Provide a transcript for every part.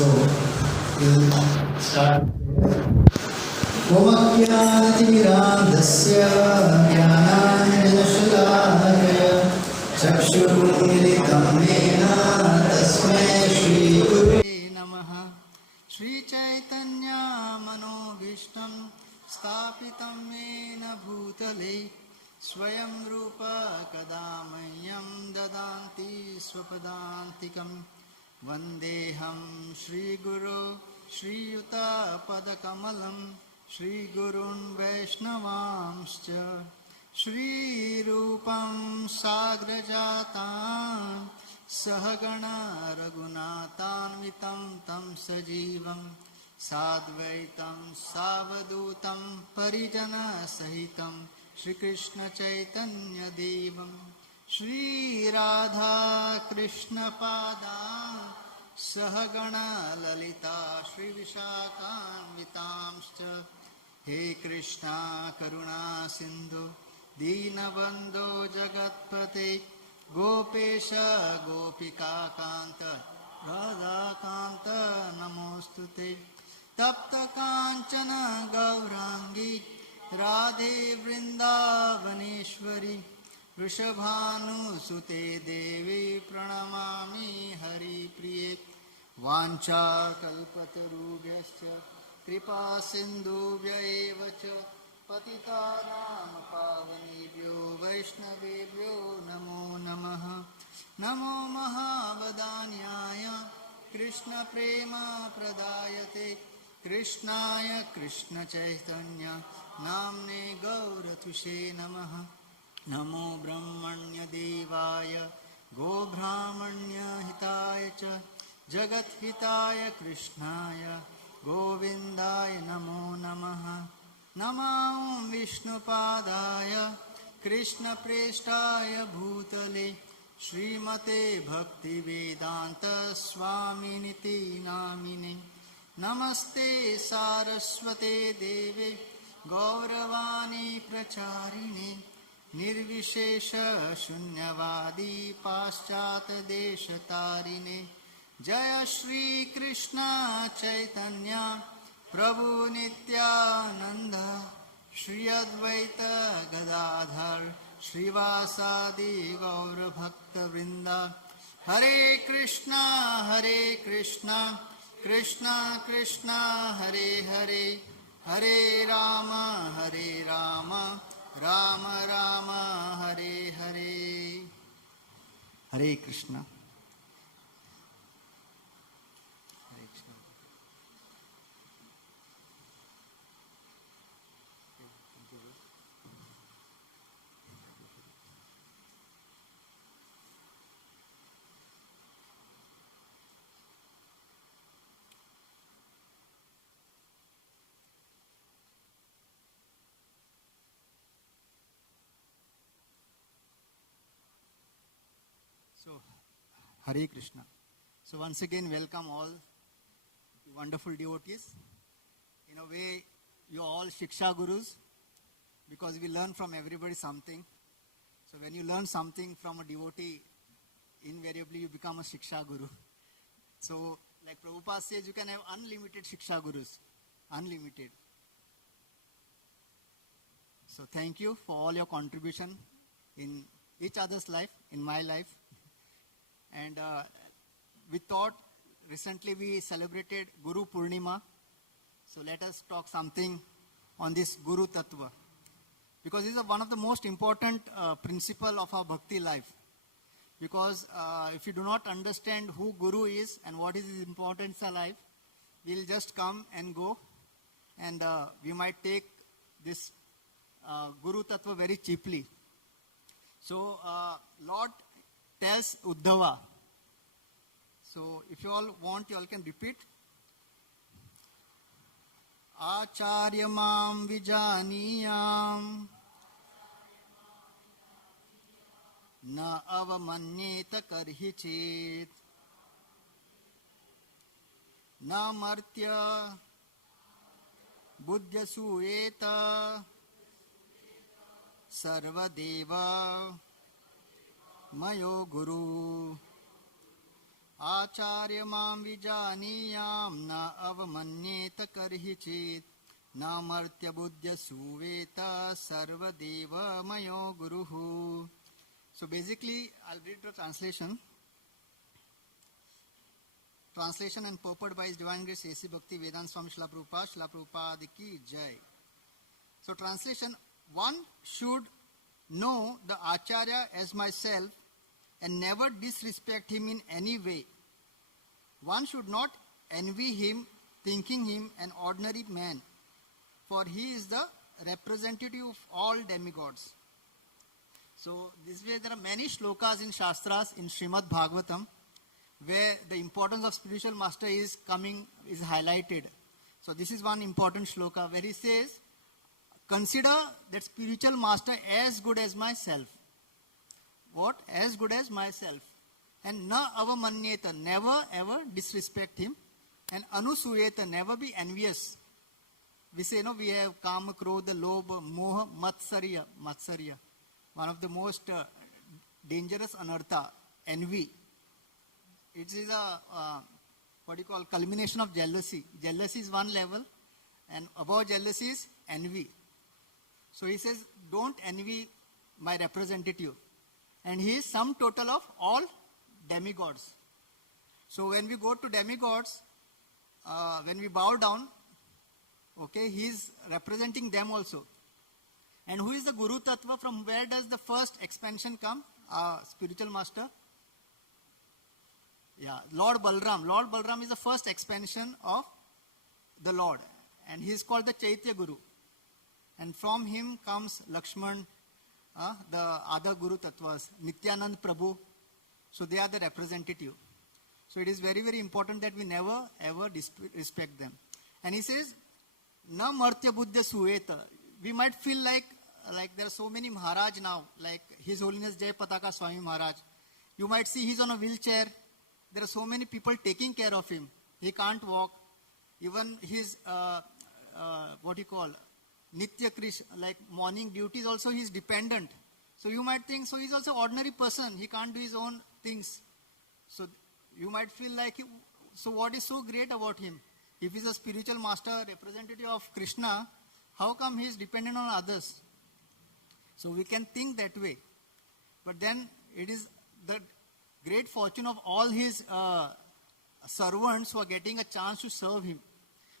So we'll start. Omakyanatimirandasya jnananjanasalakaya चक्षुरुन्मिलितं येन तस्मै श्रीगुरुवे नमः। श्रीचैतन्यमनोभीष्टं स्थापितं येन भूतले स्वयं रूप कदा मह्यं ददाति स्वपदान्तिकं वन्देऽहं श्रीगुरो श्रीयुतपदकमलं श्रीगुरून् वैष्णवांश्च श्रीरूपं साग्रजातां सहगण रघुनाथान्वितं तं सजीवं साद्वैतं सावधूतं परिजनसहितं श्रीकृष्णचैतन्यदेवं श्रीराधाकृष्णपादां सहगण ललिता श्रीविशाखान्वितांश्च हे कृष्णा करुणा सिन्धु दीनबन्धो जगत्पते गोपेश गोपिकान्त राधाकान्त नमोऽस्तुते तप्त काञ्चन गौराङ्गी राधे वृन्दावनेश्वरी वृषभानुसुते देवी प्रणमामि हरिप्रिये वाञ्छाकल्पतरुभ्यश्च कृपा सिन्धुभ्य एव च पतितानां पावनेभ्यो वैष्णवेभ्यो नमो नमः। नमो महावदान्याय कृष्णप्रेमप्रदायते कृष्णाय कृष्णचैतन्य नाम्ने गौरतुषे नमः। नमो ब्रह्मण्यदेवाय गोब्राह्मण्यहिताय च जगद्हिताय कृष्णाय गोविन्दाय नमो नमः। नमो विष्णुपादाय कृष्णप्रेष्ठाय भूतले श्रीमते भक्तिवेदान्त स्वामिनिति नामिने नमस्ते सारस्वते देवे गौरवाणी प्रचारिणे निर्विशेष शून्यवादी पाश्चात्यदेशतारिणे जय श्री कृष्ण चैतन्य प्रभु नित्यानंद श्री अद्वैत गदाधर श्रीवासादि गौर भक्त वृंद हरे कृष्णा कृष्णा कृष्णा हरे हरे हरे राम राम राम हरे हरे। हरे Krishna. So, Hare Krishna. So once again, welcome all you wonderful devotees. In a way, you are all Shiksha Gurus because we learn from everybody something. So when you learn something from a devotee, invariably you become a Shiksha Guru. So like Prabhupada says, you can have unlimited Shiksha Gurus. Unlimited. So thank you for all your contribution in each other's life, in my life. And we thought recently we celebrated Guru Purnima. So let us talk something on this Guru Tattva. Because this is one of the most important principle of our bhakti life. Because if you do not understand who Guru is and what is his importance in life, we will just come and go. And we might take this Guru Tattva very cheaply. So Lord tells Uddhava. So if you all want, you all can repeat. Acharya mam vijaniyam na avamanyeta karhi chet na martya buddhya sueta sarvadeva mayo guru Acharya mam vijaniyam na avamanyeta karhi chit na martya buddhya suveta sarvadeva mayo guruhu. So basically, I'll read the translation. Translation and purport by His Divine Grace A.C. Bhakti Vedanta Swami Srila Prabhupada ki Jai. So translation, one should know the Acharya as myself and never disrespect him in any way. One should not envy him, thinking him an ordinary man, for he is the representative of all demigods. So this way there are many shlokas in Shastras, in Srimad Bhagavatam, where the importance of spiritual master is highlighted. So this is one important shloka where he says, consider that spiritual master as good as myself. What? As good as myself. And na avamanyeta, never ever disrespect him. And anusuyeta, never be envious. We say, we have kama, krodha, lobha, moha, matsarya. One of the most dangerous anartha, envy. It is a, culmination of jealousy. Jealousy is one level, and above jealousy is envy. So he says, don't envy my representative. And he is sum total of all demigods. So when we go to demigods, when we bow down, he is representing them also. And who is the Guru Tattva? From where does the first expansion come? Spiritual master. Lord Balram. Lord Balram is the first expansion of the Lord. And he is called the Chaitya Guru. And from him comes Lakshman, the other Guru Tattvas, Nityanand Prabhu. So they are the representative. So it is very, very important that we never ever respect them. And he says, Na Martya Buddha Sueta. We might feel like there are so many Maharaj now, like His Holiness Jai Pataka Swami Maharaj. You might see he's on a wheelchair. There are so many people taking care of him. He can't walk. Even his, Nitya Krish, like morning duties also, he's dependent. So you might think, so he's also ordinary person. He can't do his own things. So you might feel like, so what is so great about him? If he's a spiritual master, representative of Krishna, how come he is dependent on others? So we can think that way. But then it is the great fortune of all his servants who are getting a chance to serve him.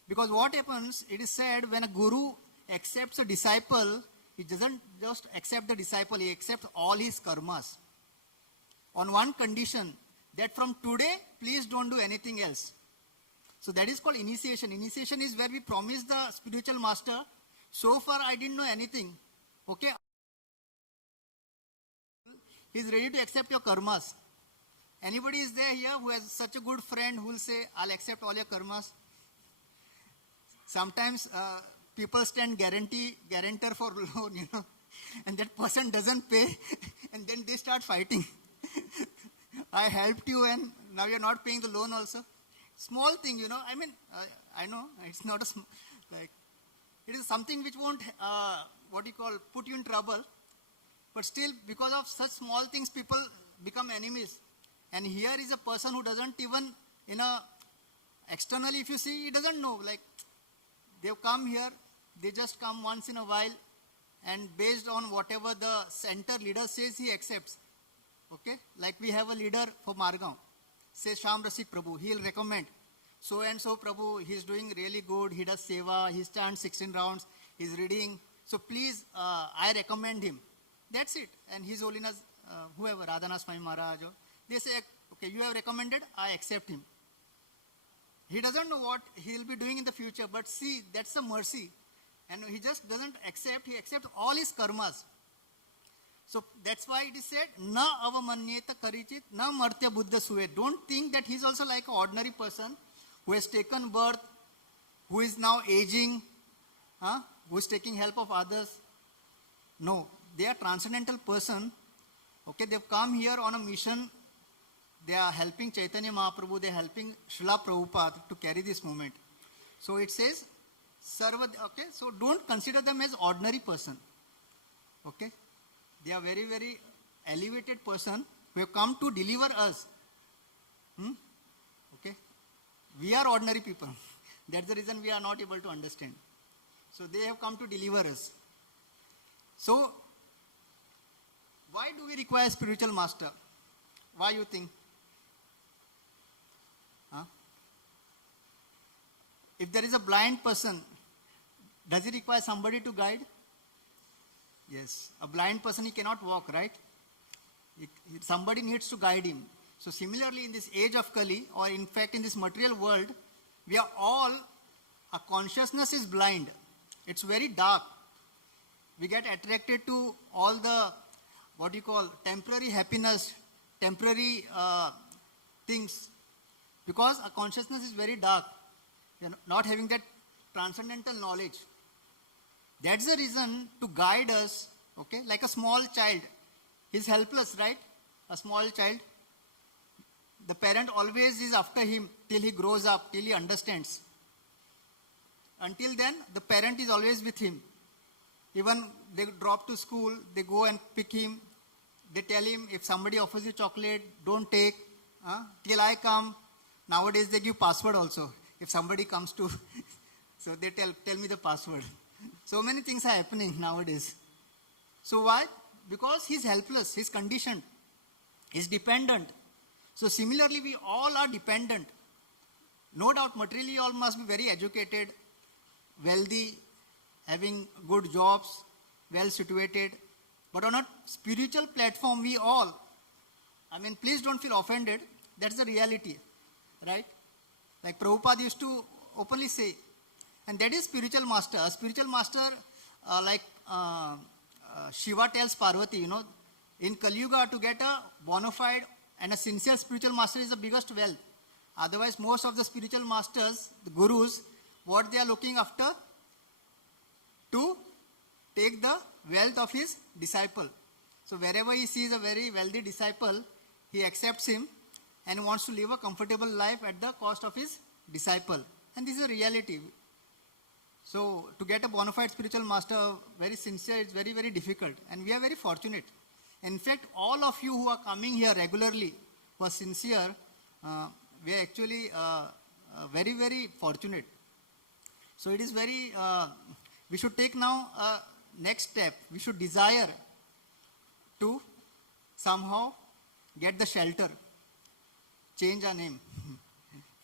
Because what happens, it is said, when a guru accepts a disciple, he doesn't just accept the disciple, he accepts all his karmas. On one condition, that from today, please don't do anything else. So that is called initiation. Initiation is where we promise the spiritual master, so far I didn't know anything. Okay? He is ready to accept your karmas. Anybody is there here who has such a good friend who will say, I'll accept all your karmas? Sometimes people stand guarantor for loan, and that person doesn't pay, and then they start fighting. I helped you and now you're not paying the loan also. Small thing, I know it's not it is something which won't, put you in trouble. But still, because of such small things, people become enemies. And here is a person who doesn't even, externally if you see, he doesn't know. Like, they've come here, they just come once in a while, and based on whatever the center leader says, he accepts. Okay? Like we have a leader for Margaon, say Sham Rasik Prabhu, he'll recommend. So and so Prabhu, he's doing really good, he does seva, he stands 16 rounds, he's reading. So please, I recommend him. That's it. And His Holiness, whoever, Radhana Swami Maharaj, they say, okay, you have recommended, I accept him. He doesn't know what he'll be doing in the future, but see, that's a mercy. And he just doesn't accept, he accepts all his karmas. So that's why it is said, na avamanyeta karichit, na martya buddha suve. Don't think that he's also like an ordinary person who has taken birth, who is now aging, who is taking help of others. No, they are transcendental person. Okay, they've come here on a mission. They are helping Chaitanya Mahaprabhu, they are helping Srila Prabhupada to carry this movement. So it says, okay, so don't consider them as ordinary person. Okay, they are very, very elevated person who have come to deliver us. We are ordinary people. That's the reason we are not able to understand. So they have come to deliver us. So why do we require a spiritual master? Why you think? Huh? If there is a blind person, does he require somebody to guide? Yes. A blind person, he cannot walk, right? Somebody needs to guide him. So similarly, in this age of Kali, or in fact in this material world, we are all, our consciousness is blind. It's very dark. We get attracted to all the, what you call, temporary happiness, temporary things, because our consciousness is very dark. We are not having that transcendental knowledge. That's the reason to guide us, okay, like a small child. He's helpless, right? A small child. The parent always is after him till he grows up, till he understands. Until then, the parent is always with him. Even they drop to school, they go and pick him. They tell him, if somebody offers you chocolate, don't take, till I come. Nowadays they give password also. If somebody comes to, so they tell me the password. So many things are happening nowadays. So why? Because he's helpless, he's conditioned, he's dependent. So similarly, we all are dependent. No doubt, materially, all must be very educated, wealthy, having good jobs, well situated. But on a spiritual platform, we all, please don't feel offended. That's the reality, right? Like Prabhupada used to openly say, and that is spiritual master. A spiritual master, Shiva tells Parvati, in Kali Yuga, to get a bona fide and a sincere spiritual master is the biggest wealth. Otherwise, most of the spiritual masters, the gurus, what they are looking after? To take the wealth of his disciple. So wherever he sees a very wealthy disciple, he accepts him and wants to live a comfortable life at the cost of his disciple. And this is a reality. So to get a bona fide spiritual master, very sincere, it's very, very difficult. And we are very fortunate. In fact, all of you who are coming here regularly, who are sincere, we are actually very, very fortunate. So it is very, we should take now a next step. We should desire to somehow get the shelter, change our name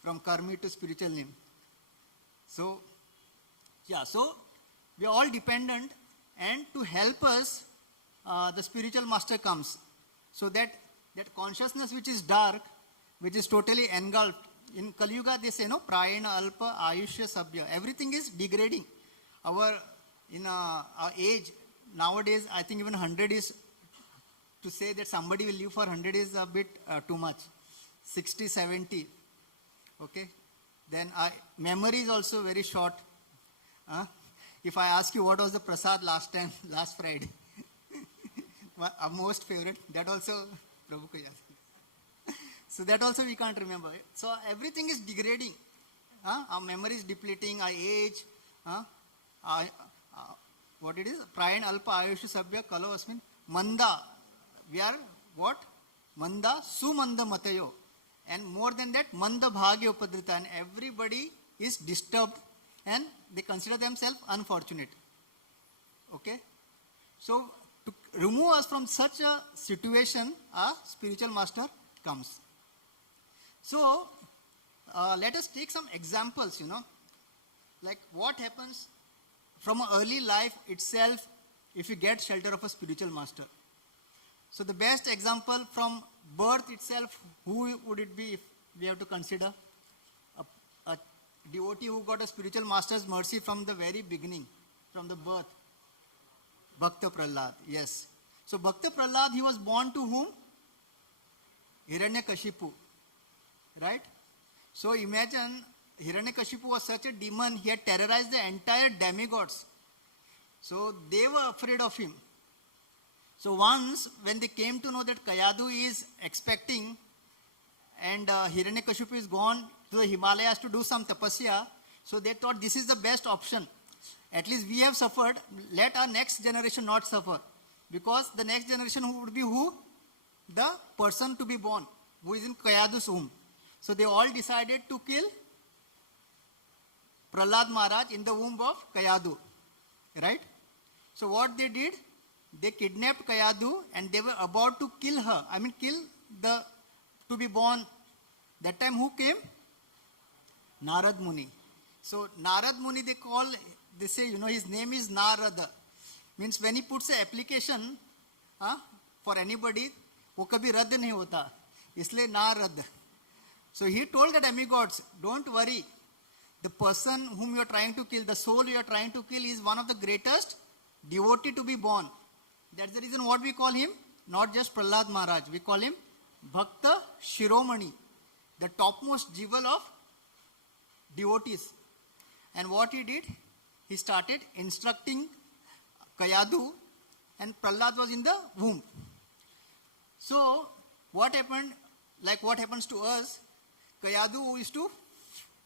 from karmi to spiritual name. So, yeah, so we are all dependent, and to help us, the spiritual master comes. So that consciousness which is dark, which is totally engulfed. In Kali Yuga, they say, prayena alpa ayushya sabya. Everything is degrading. Our age, nowadays, I think even 100 is, to say that somebody will live for 100 is a bit too much. 60, 70. Okay. Then memory is also very short. If I ask you what was the prasad last Friday, our most favorite, that also, Prabhu ko yaad. So that also we can't remember. So everything is degrading. Our memory is depleting, our age, what it is? Prayan alpa ayushu sabya kalo asmin manda. We are what? Manda sumanda matayo. And more than that, manda bhagya upadrita. And everybody is disturbed and they consider themselves unfortunate. Okay? So to remove us from such a situation, a spiritual master comes. So let us take some examples, like what happens from an early life itself if you get shelter of a spiritual master. So the best example from birth itself, who would it be if we have to consider? A devotee who got a spiritual master's mercy from the very beginning, from the birth. Bhakta Prahlad, yes. So Bhakta Prahlad, he was born to whom? Hiranyakashipu, right? So imagine, Hiranyakashipu was such a demon, he had terrorized the entire demigods. So they were afraid of him. So once, when they came to know that Kayadu is expecting, and Hiranyakashipu is gone to the Himalayas to do some tapasya, so they thought this is the best option. At least we have suffered, let our next generation not suffer. Because the next generation would be who? The person to be born, who is in Kayadu's womb. So they all decided to kill Prahlad Maharaj in the womb of Kayadu, right? So what they did, they kidnapped Kayadu and they were about to kill her. I mean, kill the to be born. That time who came? Narad Muni. So Narad Muni they say, his name is Narada. Means when he puts an application for anybody, वो कभी रद्द नहीं होता, इसलिए Narad. So he told the demigods, don't worry, the person whom you are trying to kill, the soul you are trying to kill is one of the greatest devotee to be born. That's the reason what we call him, not just Prahlad Maharaj, we call him Bhakta Shiromani, the topmost jewel of devotees. And what he did, he started instructing Kayadu, and Prahlad was in the womb. So what happened, like what happens to us, Kayadu used to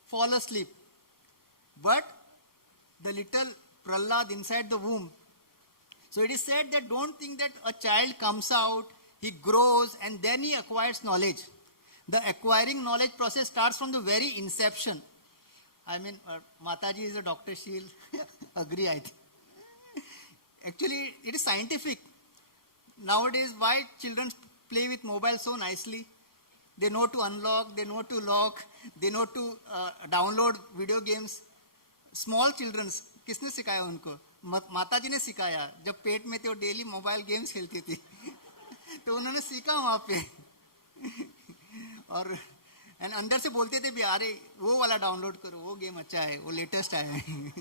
fall asleep. But the little Prahlad inside the womb. So it is said that don't think that a child comes out, he grows and then he acquires knowledge. The acquiring knowledge process starts from the very inception. I mean, Mataji is a doctor, she'll agree, I think. Actually, it is scientific. Nowadays, why children play with mobile so nicely? They know to unlock, they know to lock, they know to download video games. Small children, किसने सिखाया उनको? माताजी ने सिखाया. जब पेट में थे वो डेली मोबाइल गेम्स खेलती थी, तो उन्होंने सीखा वहाँ पे. और अंदर से बोलते थे भी, अरे वो वाला डाउनलोड करो, वो गेम अच्छा है, वो लेटेस्ट है.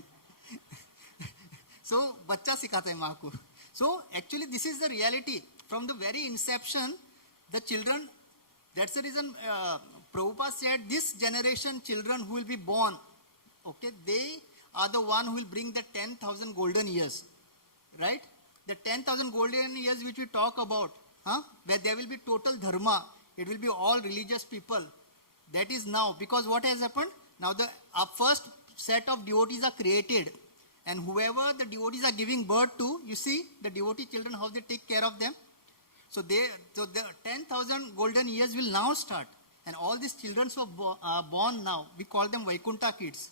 So बच्चा सिखाता है माँ को. So actually this is the reality. From the very inception, the children, that's the reason Prabhupada said this generation children who will be born, okay, they are the one who will bring the 10,000 golden years, right? The 10,000 golden years which we talk about, where there will be total dharma, it will be all religious people. That is now, because what has happened? Now our first set of devotees are created, and whoever the devotees are giving birth to, you see the devotee children, how they take care of them. So the 10,000 golden years will now start, and all these children who are born now, we call them Vaikuntha kids,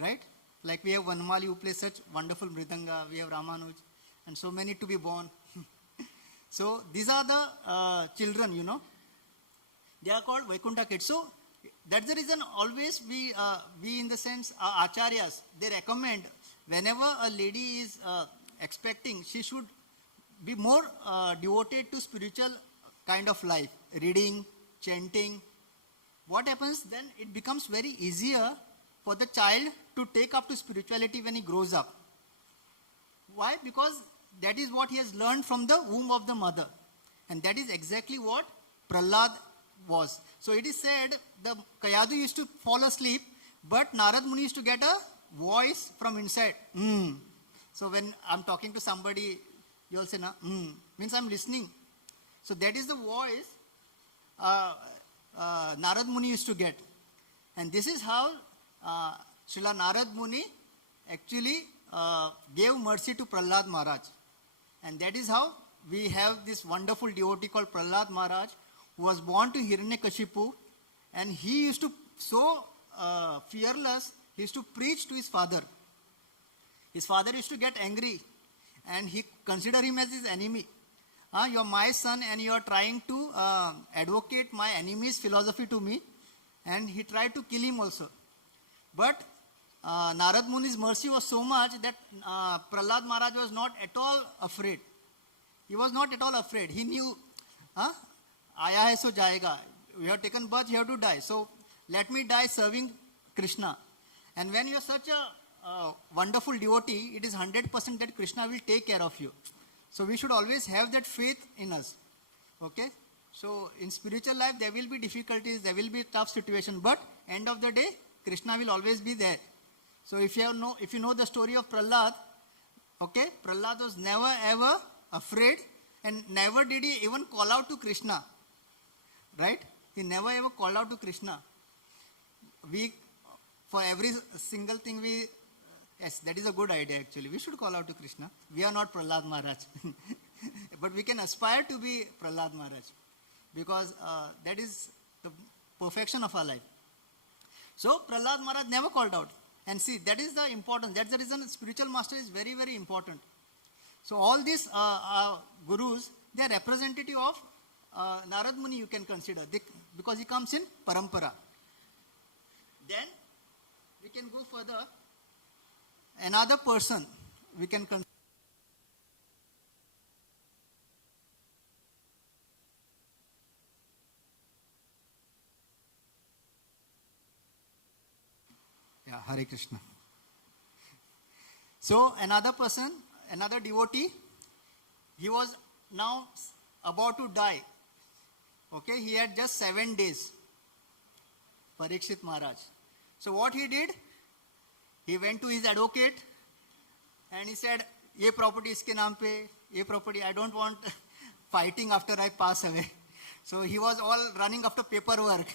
right? Like we have Vanmali who plays such wonderful mridanga, we have Ramanuj, and so many to be born. So these are the children, they are called Vaikuntha kids. So that's the reason always we in the sense, acharyas, they recommend whenever a lady is expecting, she should be more devoted to spiritual kind of life, reading, chanting. What happens then? It becomes very easier for the child to take up to spirituality when he grows up. Why? Because that is what he has learned from the womb of the mother. And that is exactly what Prahlad was. So it is said the Kayadu used to fall asleep, but Narad Muni used to get a voice from inside. So when I'm talking to somebody, you all say, means I'm listening. So that is the voice Narad Muni used to get. And this is how Srila Narad Muni actually gave mercy to Prahlad Maharaj. And that is how we have this wonderful devotee called Prahlad Maharaj, who was born to Hiranyakashipu, and he used to, so fearless, he used to preach to his father. His father used to get angry, and he considered him as his enemy. You are my son, and you are trying to advocate my enemy's philosophy to me. And he tried to kill him also. But Narad Muni's mercy was so much that Prahlad Maharaj was not at all afraid. He was not at all afraid. He knew, Aya hai so jayega. You have taken birth, you have to die. So let me die serving Krishna. And when you are such a wonderful devotee, it is 100% that Krishna will take care of you. So we should always have that faith in us. Okay? So in spiritual life, there will be difficulties, there will be tough situations, but end of the day, Krishna will always be there. So if you know the story of Prahlad, okay, Prahlad was never ever afraid, and never did he even call out to Krishna. Right? He never ever called out to Krishna. For every single thing yes, that is a good idea actually. We should call out to Krishna. We are not Prahlad Maharaj. But we can aspire to be Prahlad Maharaj. Because that is the perfection of our life. So Prahlad Maharaj never called out. And see, that is the importance. That's the reason spiritual master is very, very important. So all these gurus, they are representative of Narad Muni, you can consider, because he comes in parampara. Then we can go further. Another person we can consider. Yeah, Hare Krishna. So another person, another devotee, he was now about to die. Okay, he had just 7 days. Parikshit Maharaj. So what he did, he went to his advocate and he said, "Ye property iske naam pe, ye property, I don't want fighting after I pass away." So he was all running after paperwork.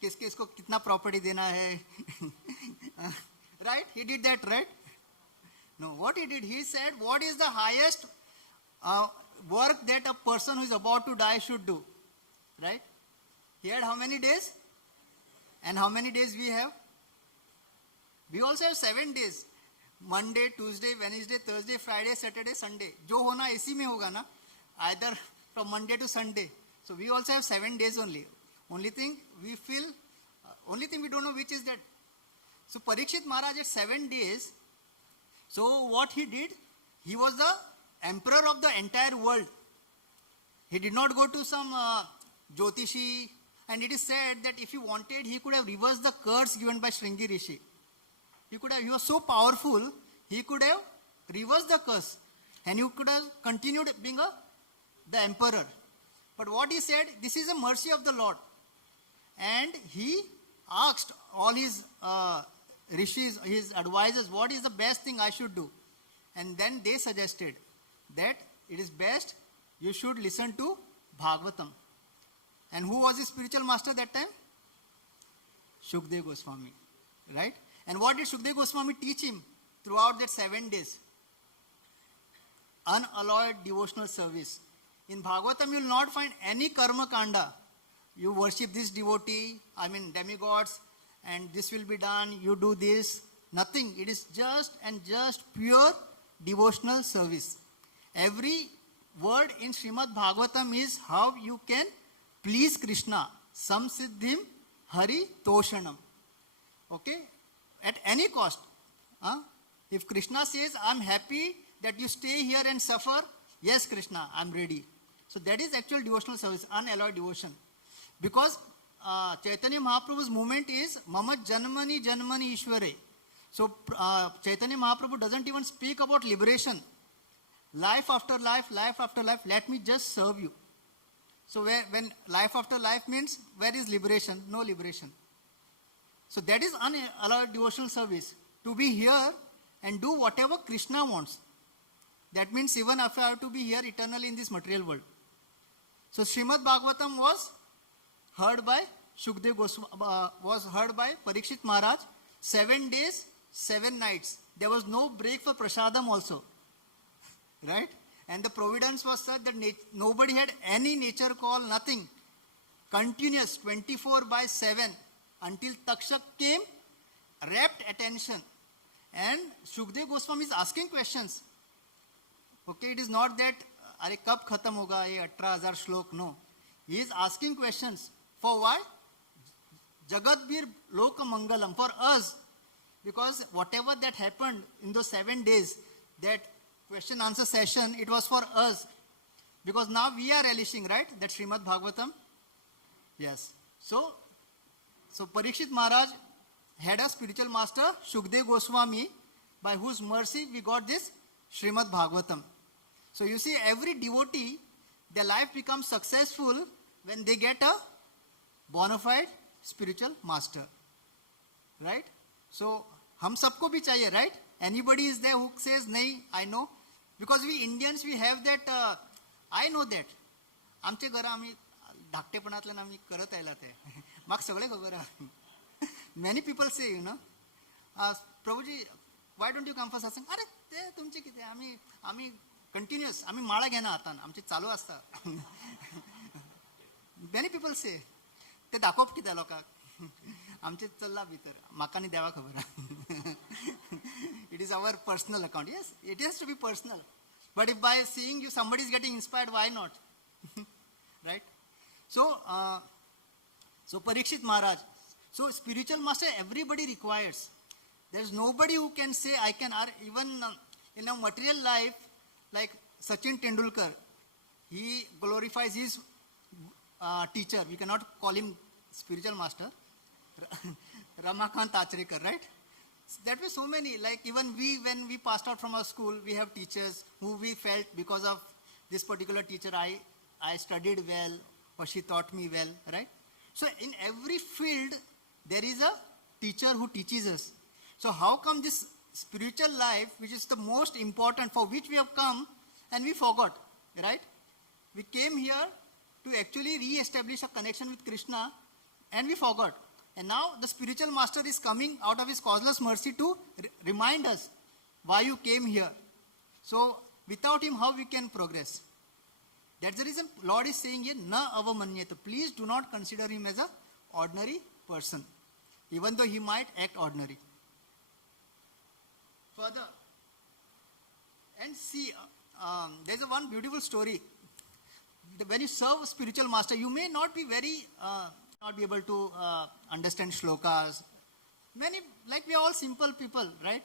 किसके इसको कितना property देना है? Right? He did that, right? No, what he did, he said, what is the highest work that a person who is about to die should do? Right? He had how many days? And how many days we have? We also have 7 days. Monday, Tuesday, Wednesday, Thursday, Friday, Saturday, Sunday. जो होना इसी में होगा ना. Either from Monday to Sunday. So we also have 7 days only. Only thing we feel, only thing we don't know which is that. So Parikshit Maharaj had 7 days. So what he did, he was the emperor of the entire world. He did not go to some Jyotishi, and it is said that if he wanted, he could have reversed the curse given by Shringi Rishi. He was so powerful, he could have reversed the curse, and he could have continued being the emperor. But what he said, this is a mercy of the Lord. And he asked all his rishis, his advisors, what is the best thing I should do? And then they suggested that it is best you should listen to Bhagavatam. And who was his spiritual master that time? Shukdev Goswami, right? And what did Shukdev Goswami teach him throughout that 7 days? Unalloyed devotional service. In Bhagavatam, you will not find any karma kanda. You worship this devotee, demigods, and this will be done, you do this. Nothing. It is just and just pure devotional service. Every word in Srimad Bhagavatam is how you can please Krishna. Samsiddhim Hari Toshanam. Okay? At any cost. If Krishna says, I'm happy that you stay here and suffer, yes, Krishna, I'm ready. So that is actual devotional service, unalloyed devotion. Because Chaitanya Mahaprabhu's movement is Mama Janmani Janmani Ishware. So Chaitanya Mahaprabhu doesn't even speak about liberation. Life after life, let me just serve you. So when life after life means, where is liberation? No liberation. So that is unalloyed devotional service. To be here and do whatever Krishna wants. That means even if I have to be here eternally in this material world. So Srimad Bhagavatam was heard by Shukdev Goswami, was heard by Parikshit Maharaj 7 days, 7 nights. There was no break for prasadam also. Right? And the providence was such that nobody had any nature call, nothing. Continuous 24/7 until Takshak came, rapt attention. And Shukdev Goswami is asking questions. Okay, it is not that, Are kab khatam hoga ye 18,000 shlok? No. He is asking questions. For why? Jagatbir Loka Mangalam. For us. Because whatever that happened in those 7 days, that question answer session, it was for us. Because now we are relishing, right? That Srimad Bhagavatam. Yes. So Parikshit Maharaj had a spiritual master, Shukdev Goswami, by whose mercy we got this Srimad Bhagavatam. So you see, every devotee, their life becomes successful when they get a bona fide spiritual master. Right? So, hum sabko bhi chahiye, right? Anybody is there who says, nahi, I know. Because we Indians, we have that, I know that. आमचे घरा आम्ही धाकटेपणातल्यान आम्ही करत आयला ते. म्हाका सगळे खबर आहा. Many people say, Prabhuji, why don't you come for satsang? अरे ते तुमचे किती आम्ही continuous, आम्ही माळा घेना हातान, आमचे चालू असता. Many people say, ते दाखोवप कित्या लोकांक. आमचे चल्ला भितर म्हाका न्ही देवा खबर. It is our personal account. Yes, it has to be personal. But if by seeing you somebody is getting inspired, why not? Right? So, so Parikshit Maharaj. So spiritual master everybody requires. There is nobody who can say I can, or even in a material life, like Sachin Tendulkar, he glorifies his teacher. We cannot call him spiritual master. Ramakant Achrekar, right? That way so many, like even we, when we passed out from our school, we have teachers who we felt because of this particular teacher, I studied well, or she taught me well, right? So in every field, there is a teacher who teaches us. So how come this spiritual life, which is the most important, for which we have come, and we forgot, right? We came here to actually re-establish a connection with Krishna, and we forgot. And now the spiritual master is coming out of his causeless mercy to remind us why you came here. So without him, how we can progress? That's the reason Lord is saying here, na avamanyeta. Please do not consider him as an ordinary person, even though he might act ordinary. Further, and see, there's one beautiful story. When you serve a spiritual master, you may not be not be able to understand shlokas. Many, like we are all simple people, right?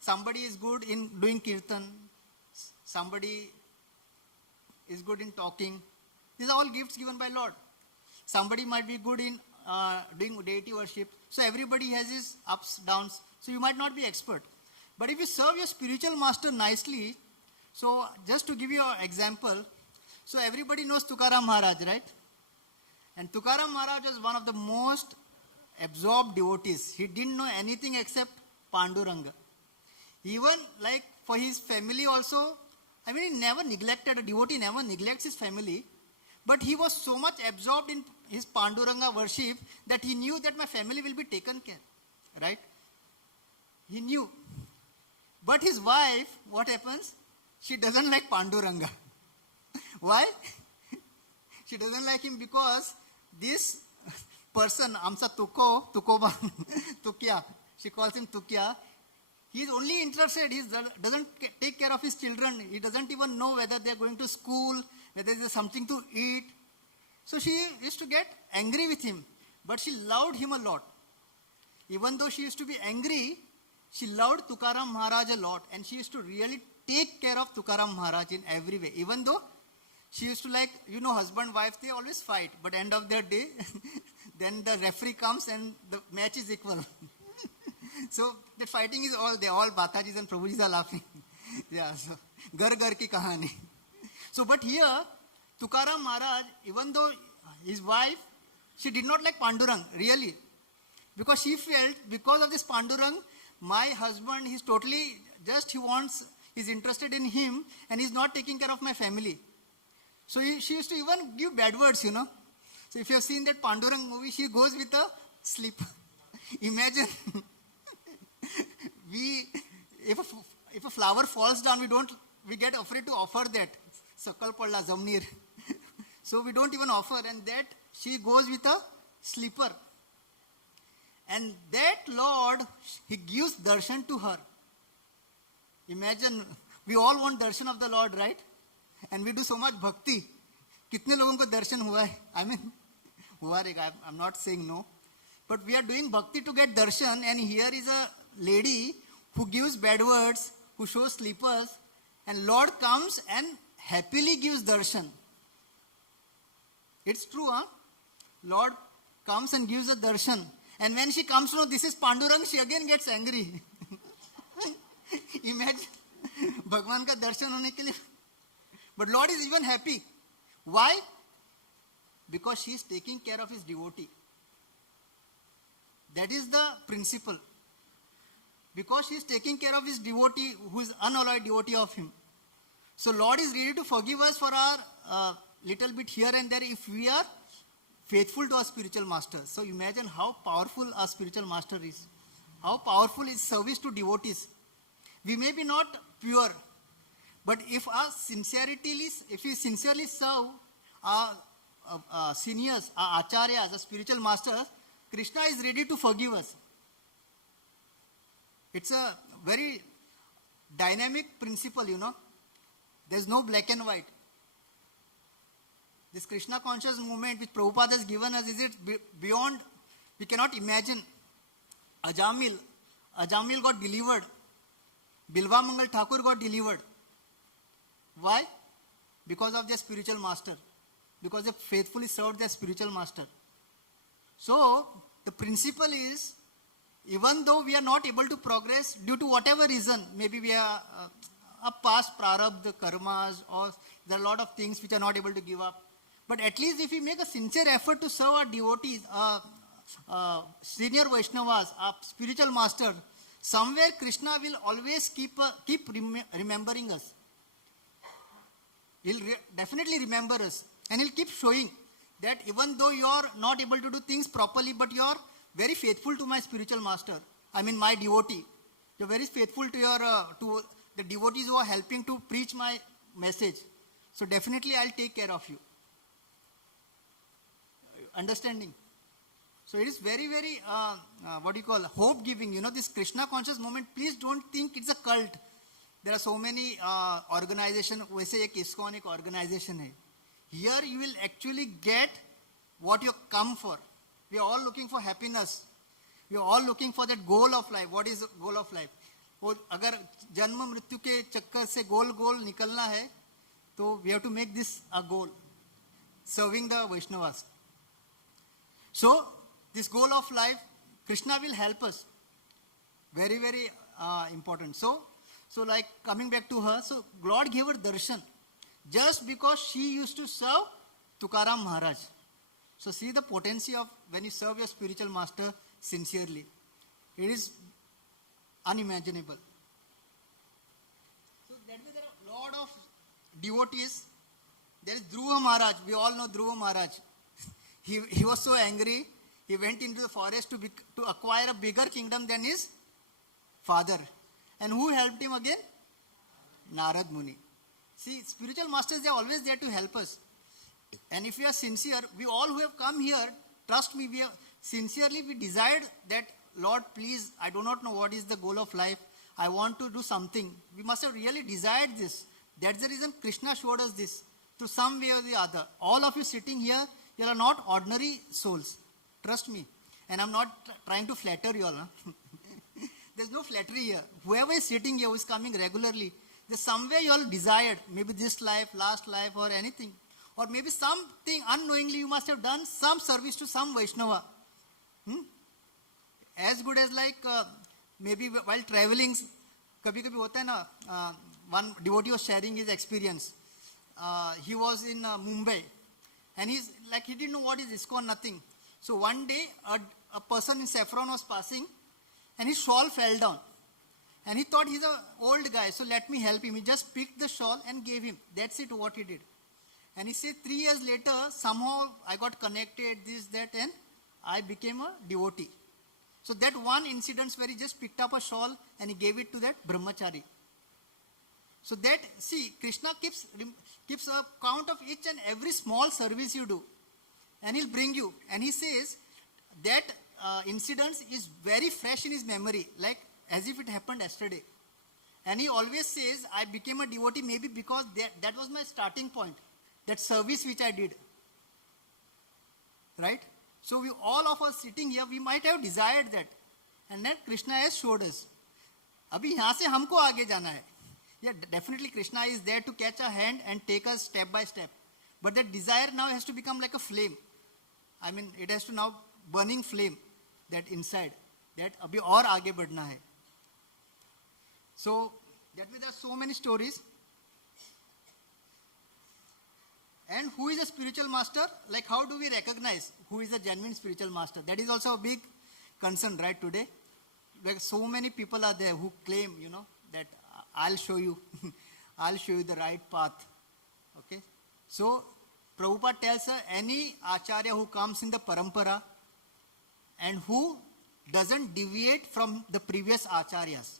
Somebody is good in doing kirtan. Somebody is good in talking. These are all gifts given by Lord. Somebody might be good in doing deity worship. So everybody has his ups, downs. So you might not be expert. But if you serve your spiritual master nicely, so just to give you an example, so everybody knows Tukaram Maharaj, right? And Tukaram Maharaj was one of the most absorbed devotees. He didn't know anything except Panduranga. Even like for his family also, I mean, he never neglected, a devotee never neglects his family, but he was so much absorbed in his Panduranga worship that he knew that my family will be taken care, right? He knew. But his wife, what happens? She doesn't like Panduranga. Why? She doesn't like him because this person, Amsa Tukoba, Tukya, she calls him Tukya, he is only interested, he doesn't take care of his children, he doesn't even know whether they are going to school, whether there is something to eat. So she used to get angry with him, but she loved him a lot. Even though she used to be angry, she loved Tukaram Maharaj a lot, and she used to really take care of Tukaram Maharaj in every way. Even though she used to, like, you know, husband, wife, they always fight, but end of the day, then the referee comes and the match is equal. So that fighting is all there, all Batajis and Prabhujis are laughing. Yeah, so Gar Gar ki kahani. So but here, Tukaram Maharaj, even though his wife, she did not like Pandurang, really. Because she felt, because of this Pandurang, my husband, he's totally, just he's interested in him and he's not taking care of my family. So she used to even give bad words, you know. So if you have seen that Pandurang movie, she goes with a slip. Imagine, if a flower falls down, we get afraid to offer that. Sakal Palla Zamnir. So we don't even offer, and that she goes with a slipper. And that Lord, he gives darshan to her. Imagine, we all want darshan of the Lord, right? And we do so much bhakti. Kitne logon ko darshan hua hai? I mean, hua rega, I'm not saying no. But we are doing bhakti to get darshan, and here is a lady who gives bad words, who shows slippers, and Lord comes and happily gives darshan. It's true, huh? Lord comes and gives a darshan. And when she comes to know this is Pandurang, she again gets angry. Imagine, Bhagwan ka darshan hone ke liye. But Lord is even happy. Why? Because she is taking care of his devotee. That is the principle. Because she is taking care of his devotee, who is unalloyed devotee of him. So Lord is ready to forgive us for our little bit here and there if we are faithful to our spiritual master. So imagine how powerful our spiritual master is. How powerful is service to devotees. We may be not pure, but if we sincerely serve our seniors, our acharyas, our spiritual masters, Krishna is ready to forgive us. It's a very dynamic principle, you know. There's no black and white. This Krishna conscious movement which Prabhupada has given us, is it beyond, we cannot imagine. Ajamil got delivered. Bilva Mangal Thakur got delivered. Why? Because of their spiritual master. Because they faithfully served their spiritual master. So, the principle is, even though we are not able to progress due to whatever reason, maybe we are a past prarabdha karmas, or there are a lot of things which are not able to give up. But at least if we make a sincere effort to serve our devotees, senior Vaishnavas, our spiritual master, somewhere Krishna will always keep remembering us. He'll definitely remember us, and he'll keep showing that even though you are not able to do things properly, but you are very faithful to my spiritual master. I mean my devotee. You're very faithful to your to the devotees who are helping to preach my message. So definitely I'll take care of you. Understanding? So it is very, very, hope giving. You know, this Krishna conscious movement, please don't think it's a cult. There are so many organizations, वैसे एक ISKCON एक organization है. Here you will actually get what you come for. We are all looking for happiness. We are all looking for that goal of life. What is the goal of life? और अगर जन्म मृत्यु के चक्कर से गोल निकलना है, तो we have to make this a goal. Serving the Vaishnavas. So, this goal of life, Krishna will help us. Very, very important. So like coming back to her, so Lord gave her darshan just because she used to serve Tukaram Maharaj. So see the potency of when you serve your spiritual master sincerely. It is unimaginable. So that way there are a lot of devotees. There is Dhruva Maharaj. We all know Dhruva Maharaj. He was so angry. He went into the forest to acquire a bigger kingdom than his father. And who helped him again? Narad Muni. See, spiritual masters, they are always there to help us. And if we are sincere, we all who have come here, trust me, sincerely we desired that, Lord, please, I do not know what is the goal of life. I want to do something. We must have really desired this. That's the reason Krishna showed us this. To some way or the other. All of you sitting here, you are not ordinary souls. Trust me. And I'm not trying to flatter you all. Huh? There's no flattery here. Whoever is sitting here, who is coming regularly, there's somewhere you all desired. Maybe this life, last life, or anything. Or maybe something unknowingly you must have done some service to some Vaishnava. As good as like maybe while traveling, kabhi-kabhi hota hai na, one devotee was sharing his experience. He was in Mumbai, and he didn't know what is ISKCON, nothing. So one day a person in saffron was passing, and his shawl fell down. And he thought he's an old guy, so let me help him. He just picked the shawl and gave him. That's it, what he did. And he said 3 years later, somehow I got connected, this, that, and I became a devotee. So that one incident where he just picked up a shawl and he gave it to that brahmachari. So that, see, Krishna keeps a count of each and every small service you do. And he'll bring you. And he says that incident is very fresh in his memory, like as if it happened yesterday. And he always says, I became a devotee maybe because that was my starting point. That service which I did. Right? So we all of us sitting here, we might have desired that. And then Krishna has showed us. Abhi yahan se humko aage jana hai. Yeah, definitely Krishna is there to catch our hand and take us step by step. But that desire now has to become like a flame. I mean, it has to now burning flame that inside. That abhi aur aage badhna hai. So, that way there are so many stories. And who is a spiritual master? Like how do we recognize who is a genuine spiritual master? That is also a big concern, right, today. Like so many people are there who claim, that I'll show you. I'll show you the right path. Okay. So, Prabhupada tells her, any acharya who comes in the parampara and who doesn't deviate from the previous acharyas.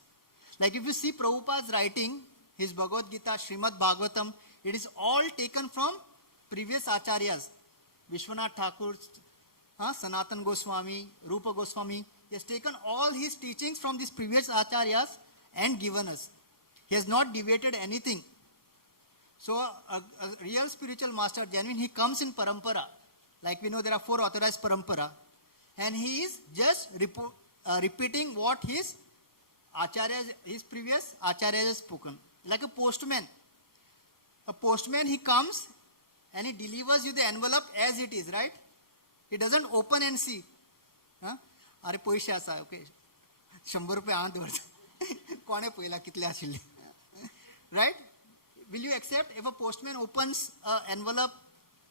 Like if you see Prabhupada's writing, his Bhagavad Gita, Srimad Bhagavatam, it is all taken from previous acharyas. Vishwanath Thakur, Sanatan Goswami, Rupa Goswami. He has taken all his teachings from these previous acharyas and given us. He has not deviated anything. So a real spiritual master, genuine, he comes in parampara. Like we know there are 4 authorized parampara. And he is just repeating what his acharyas, his previous acharyas has spoken. Like a postman. A postman, he comes and he delivers you the envelope as it is, right? He doesn't open and see. अरे पैसे असा okay 100 रुपये आण दवरता कोणे पयला कितले आशिल्ले right? Will you accept if a postman opens an envelope?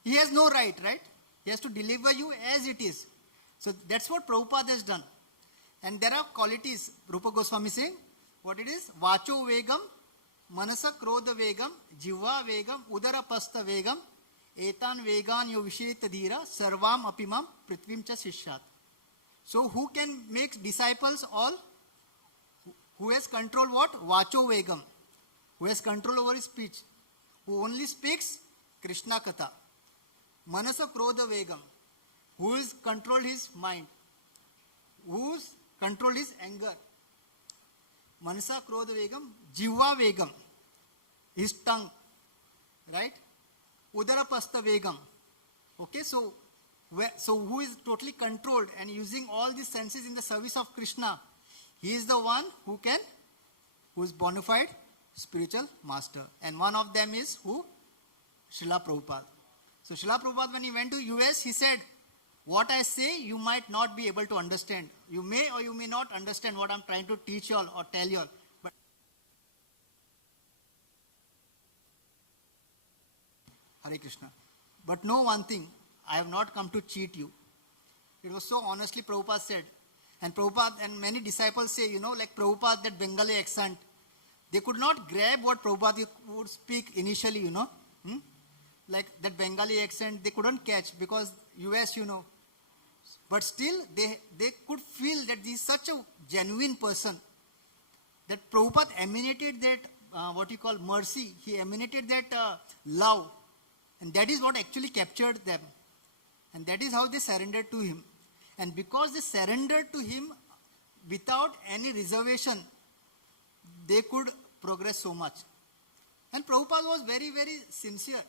He has no right? He has to deliver you as it is. So that's what Prabhupada has done. And there are qualities. Rupa Goswami saying what it is: Vacho Vegam, Manasa Krodha Vegam, Jiva Vegam, Udara Pasta Vegam, Etan Vegan Yo Visheta Dhira, Sarvam Apimam, Prithvim Cha Shishyat. So who can make disciples all? Who has control what? Vacho Vegam. Who has control over his speech. Who only speaks Krishna Katha. Manasa Krodha Vegam. Who has controlled his mind. Who's controlled his anger. Manasa Krodha Vegam. Jiva Vegam. His tongue. Right? Udara Pasta Vegam. Okay, so who is totally controlled and using all these senses in the service of Krishna. He is the one who is bona fide spiritual master. And one of them is who? Srila Prabhupada. So Srila Prabhupada, when he went to US, he said, what I say you might not be able to understand. You may or you may not understand what I'm trying to teach you all or tell you all. But Hare Krishna. But know one thing, I have not come to cheat you. It was so honestly Prabhupada said. And Prabhupada and many disciples say, like Prabhupada, that Bengali accent, they could not grab what Prabhupada would speak initially, Like that Bengali accent, they couldn't catch because US, But still, they could feel that this is such a genuine person. That Prabhupada emanated that, what you call mercy. He emanated that love. And that is what actually captured them. And that is how they surrendered to him. And because they surrendered to him without any reservation, they could progress so much. And Prabhupada was very, very sincere.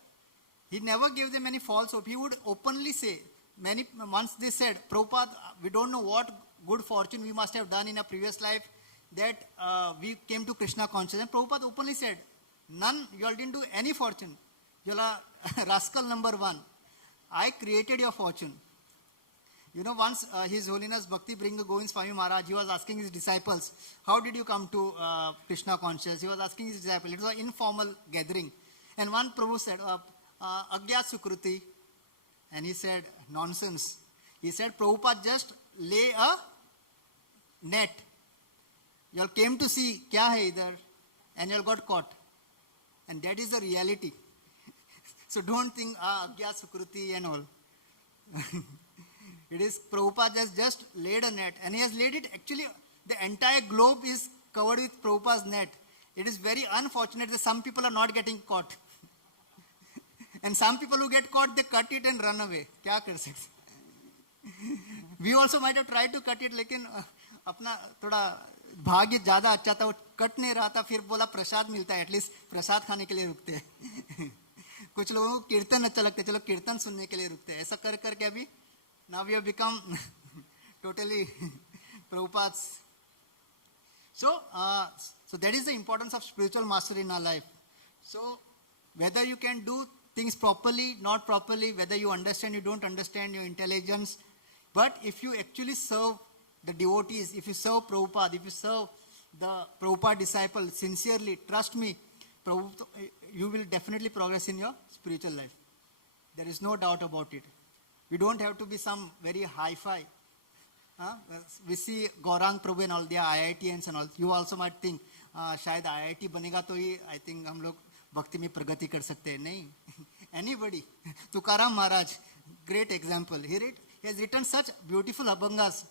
He never gave them any false hope. He would openly say, once they said, Prabhupada, we don't know what good fortune we must have done in a previous life that we came to Krishna consciousness. And Prabhupada openly said, none, you all didn't do any fortune. You are rascal number 1. I created your fortune. Once His Holiness Bhakti Bringa Govind Swami Maharaj, he was asking his disciples, how did you come to Krishna consciousness? He was asking his disciples. It was an informal gathering. And one Prabhu said, Agya Sukruti. And he said, nonsense. He said, Prabhupada just lay a net. You all came to see, kya hai idhar? And you all got caught. And that is the reality. So don't think, Agya Sukruti and all. It is Prabhupada has just laid a net. And he has laid it, actually, the entire globe is covered with Prabhupada's net. It is very unfortunate that some people are not getting caught. And some people who get caught, they cut it and run away. Kya kar sakte? We also might have tried to cut it, लेकिन अपना थोड़ा भाग्य ज़्यादा अच्छा था, वो cut नहीं रहा था, फिर बोला प्रसाद मिलता है, एटलीस्ट प्रसाद खाने के लिए रुकते हैं. कुछ लोगों को कीर्तन अच्छा लगता है, चलो कीर्तन सुनने के लिए रुकते हैं. ऐसा कर करके अभी now we have become totally Prabhupada's. So that is the importance of spiritual mastery in our life. So whether you can do things properly, not properly, whether you understand, you don't understand, your intelligence, but if you actually serve the devotees, if you serve Prabhupada, if you serve the Prabhupada disciple sincerely, trust me, you will definitely progress in your spiritual life. There is no doubt about it. We don't have to be some very hi-fi. We see Gaurang Prabhu and all, they are IITians and all. You also might think, शायद IIT बनेगा तो ही I think हम लोग भक्ति में प्रगति कर सकते हैं. नहीं. Anybody. Tukaram Maharaj, great example. He has written such beautiful abhangas.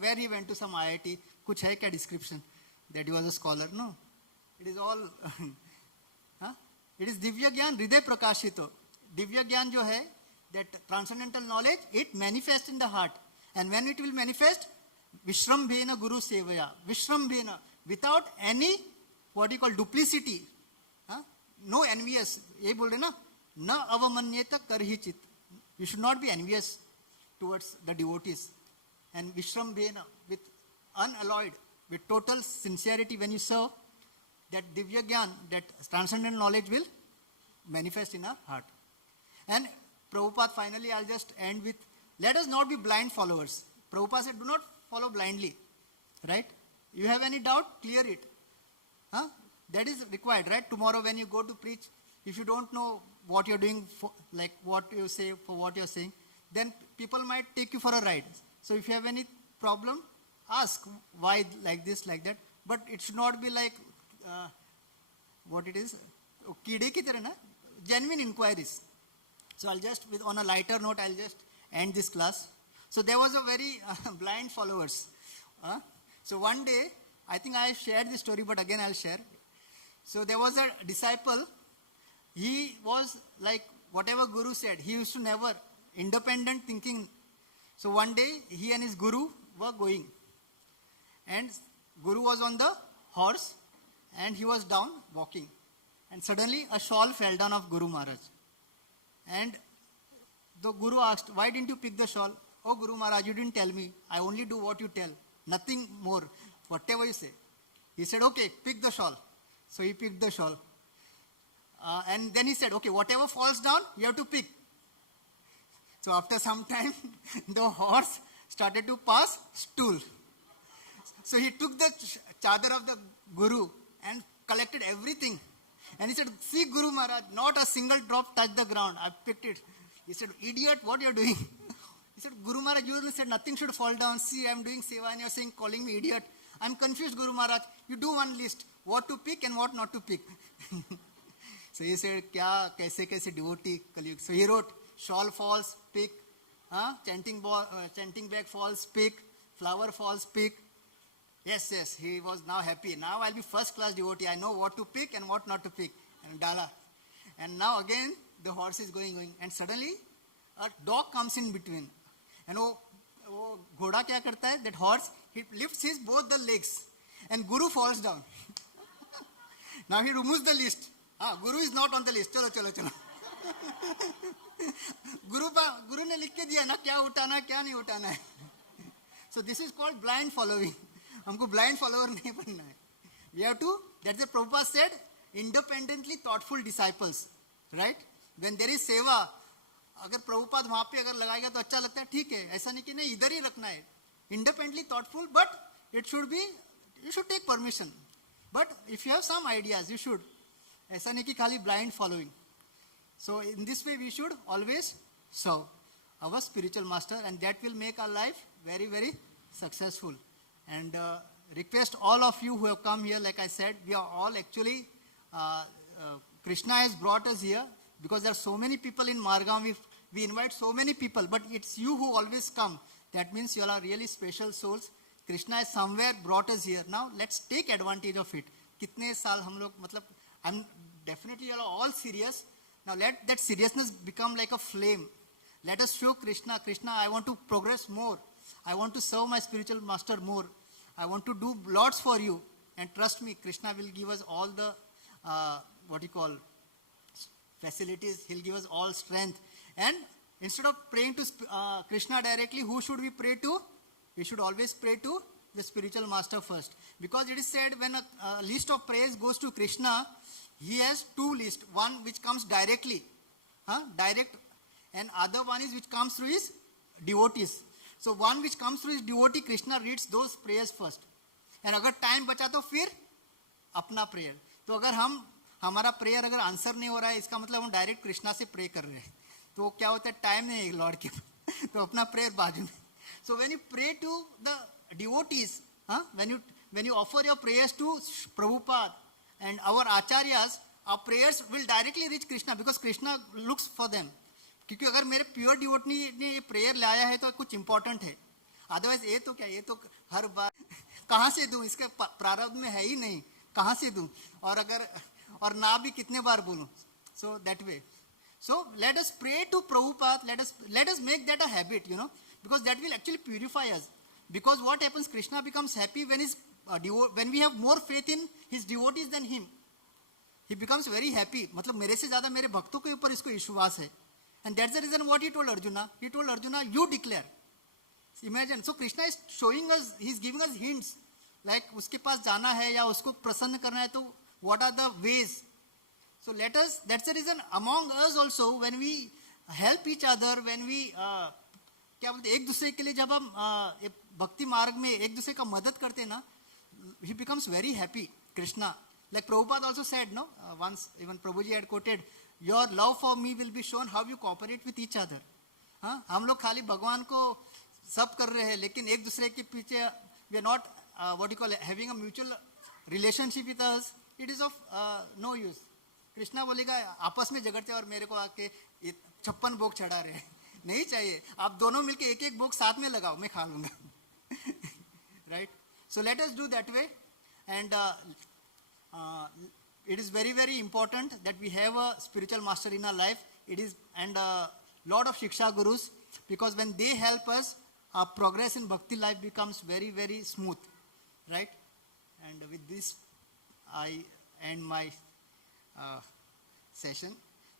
Where he went to some IIT. कुछ है क्या description? That he was a scholar? No. It is all. It is Divya Gyan Hriday Prakashito. Divya Gyan जो है, that transcendental knowledge, it manifests in the heart. And when it will manifest, Vishrambhena Guru Sevaya, Vishrambhena, without any, what you call, duplicity, no envious. ये बोल रहे ना, न अवमन्येत करहिचित. You should not be envious towards the devotees. And Vishrambhena, with unalloyed, with total sincerity when you serve, that Divya Gyan, that transcendental knowledge will manifest in our heart. And Prabhupada, finally, I'll just end with, let us not be blind followers. Prabhupada said, do not follow blindly, right? You have any doubt, clear it. That is required, right? Tomorrow when you go to preach, if you don't know what you're doing, for, like what you say for what you're saying, then people might take you for a ride. So if you have any problem, ask why like this, like that. But it should not be like, what it is, kide ki tarah na, genuine inquiries. So I'll just, on a lighter note, I'll just end this class. So there was a very blind followers. So one day, I think I shared this story, but again I'll share. So there was a disciple. He was like, whatever Guru said, he used to never, independent thinking. So one day, he and his Guru were going. And Guru was on the horse, and he was down walking. And suddenly, a shawl fell down of Guru Maharaj. And the Guru asked, why didn't you pick the shawl? Oh, Guru Maharaj, you didn't tell me. I only do what you tell. Nothing more. Whatever you say. He said, okay, pick the shawl. So he picked the shawl. And then he said, okay, whatever falls down, you have to pick. So after some time, the horse started to pass stool. So he took the chadar of the Guru and collected everything. And he said, see Guru Maharaj, not a single drop touched the ground. I picked it. He said, idiot, what you are doing? He said, Guru Maharaj, you said nothing should fall down. See, I am doing seva and you are saying, calling me idiot. I am confused, Guru Maharaj. You do one list, what to pick and what not to pick. So he said, kya, kaise devotee Kaliyug. So he wrote, shawl falls, pick. Chanting bag falls, pick. Flower falls, pick. Yes, he was now happy. Now I'll be first class devotee. I know what to pick and what not to pick. And Dala. And now again, the horse is going. And suddenly, a dog comes in between. And wo ghoda kya karta hai? That horse, he lifts his both the legs. And Guru falls down. Now he removes the list. Guru is not on the list. Chalo. Guru ne likh ke diya na kya utana, kya nahi utana hai. So this is called blind following. हमको blind follower नहीं बनना है. We have to, that's what Prabhupada said, independently thoughtful disciples, right? When there is seva, अगर प्रभुपाद वहाँ पे अगर लगाएगा तो अच्छा लगता है, ठीक है, ऐसा नहीं कि नहीं इधर ही रखना है. Independently thoughtful, but it should be, you should take permission. But if you have some ideas, you should. ऐसा नहीं कि खाली blind following. So in this way we should always serve our spiritual master, and that will make our life very, very successful. And request all of you who have come here, like I said, we are all actually, Krishna has brought us here because there are so many people in Margam. We invite so many people, but it's you who always come. That means you all are really special souls. Krishna has somewhere brought us here. Now let's take advantage of it. Kitne saal hum log, matlab, I'm definitely you all serious. Now let that seriousness become like a flame. Let us show Krishna, I want to progress more. I want to serve my spiritual master more. I want to do lots for you. And trust me, Krishna will give us all the, facilities. He'll give us all strength. And instead of praying to Krishna directly, who should we pray to? We should always pray to the spiritual master first. Because it is said when a list of prayers goes to Krishna, he has two lists. One which comes directly, direct, and other one is which comes through his devotees. So one which comes through his devotee, Krishna reads those prayers first. And अगर time बचा तो फिर अपना prayer. तो अगर हमारा prayer अगर answer नहीं हो रहा है, इसका मतलब हम direct कृष्णा से pray कर रहे हैं. तो क्या होता है, time नहीं है Lord के, तो अपना prayer बाजू में. So when you pray to the devotees, when you offer your prayers to Prabhupada and our acharyas, our prayers will directly reach Krishna because Krishna looks for them. क्योंकि अगर मेरे प्योर डिवोटी ने ये prayer लाया है तो कुछ important है. अदरवाइज ये तो क्या, ये तो हर बार कहाँ से दूं, इसके प्रारब्ध में है ही नहीं, कहाँ से दूं, और अगर और ना भी कितने बार बोलूं. So that way. So let us pray to Prabhupada. Let us make that a habit, because that will actually purify us. Because what happens, Krishna becomes happy when when we have more faith in his devotees than him. He becomes very happy. मतलब मेरे से ज़्यादा मेरे भक्तों के ऊपर इसको विश्वास है. And that's the reason what he told Arjuna. He told Arjuna, you declare. Imagine. So Krishna is showing us, he's giving us hints. Like उसके पास जाना है या उसको प्रसन्न करना है, तो what are the ways? So let us, that's the reason among us also, when we help each other, when we क्या बोलते एक दूसरे के लिए जब हम भक्ति मार्ग में एक दूसरे का मदद करते हैं ना, he becomes very happy. Krishna, like Prabhupada also said, no, once even Prabhuji had quoted, your love for me will be shown how you cooperate with each other. हाँ, हम लोग खाली भगवान को सब कर रहे हैं, लेकिन एक दूसरे के पीछे we are not what you call having a mutual relationship with us. It is of no use. Krishna बोलेगा आपस में झगड़ते और मेरे को आके 56 भोग चढ़ा रहे हैं. नहीं चाहिए. आप दोनों मिलके एक एक भोग साथ में लगाओ, मैं खा लूंगा. Right? So let us do that way. And it is very, very important that we have a spiritual master in our life. It is, and a lot of Shiksha Gurus, because when they help us, our progress in bhakti life becomes very, very smooth. Right? And with this, I end my session.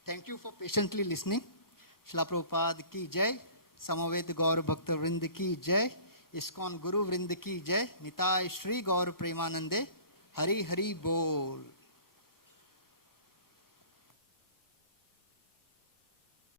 Thank you for patiently listening. Srila Prabhupada ki jai, Samaved Gaur Bhakta Vrind ki jai, ISKCON Guru Vrind ki jai, Nitai Shri Gaur Premanande, Hari Hari Bol.